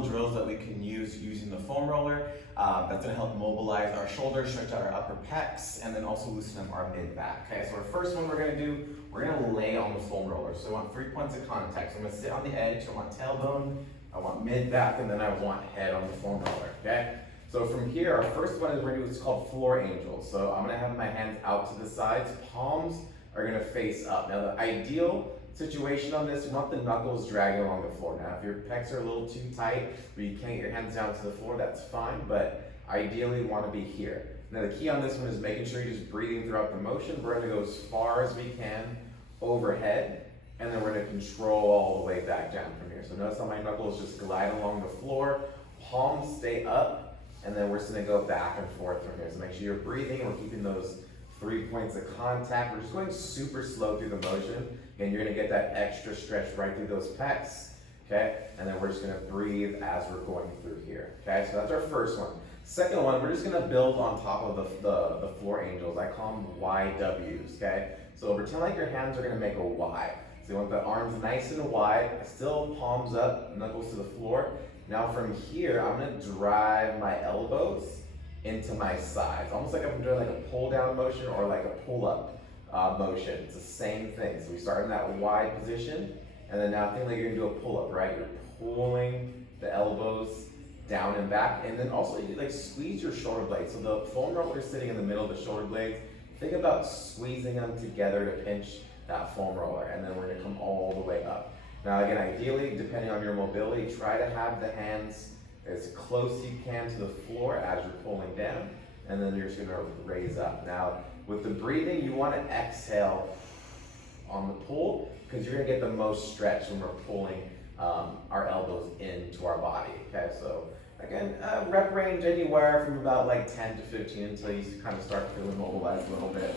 Drills that we can use using the foam roller. That's going to help mobilize our shoulders, stretch out our upper pecs, and then also loosen up our mid back. Okay, so our first one we're going to do, we're going to lay on the foam roller. So I want 3 points of contact. So I'm going to sit on the edge. I want tailbone, I want mid back, and then I want head on the foam roller. Okay. So from here, our first one is we're going to do what's called floor angels. So I'm going to have my hands out to the sides. Palms are going to face up. Now the ideal situation on this, you want the knuckles dragging along the floor. Now if your pecs are a little too tight, but you can't get your hands down to the floor, that's fine, but ideally you want to be here. Now the key on this one is making sure you're just breathing throughout the motion. We're going to go as far as we can overhead, and then we're going to control all the way back down from here. So notice how my knuckles just glide along the floor, palms stay up, and then we're just going to go back and forth from here. So make sure you're breathing, and we're keeping those 3 points of contact. We're just going super slow through the motion, and you're going to get that extra stretch right through those pecs, okay? And then we're just going to breathe as we're going through here, okay? So that's our first one. Second one, we're just going to build on top of the floor angels. I call them YWs, okay? So pretend like your hands are going to make a Y. So you want the arms nice and wide, still palms up, knuckles to the floor. Now from here, I'm going to drive my elbows into my sides, almost like I'm doing like a pull down motion or like a pull up motion. It's the same thing. So we start in that wide position, and then now think like you're gonna do a pull up, right? You're pulling the elbows down and back, and then also you like squeeze your shoulder blades. So the foam roller is sitting in the middle of the shoulder blades. Think about squeezing them together to pinch that foam roller, and then we're gonna come all the way up. Now again, ideally, depending on your mobility, try to have the hands as close as you can to the floor as you're pulling down, and then you're just gonna raise up. Now, with the breathing, you wanna exhale on the pull, because you're gonna get the most stretch when we're pulling our elbows into our body, okay? So again, rep range anywhere from about like 10 to 15 until you kind of start feeling mobilized a little bit.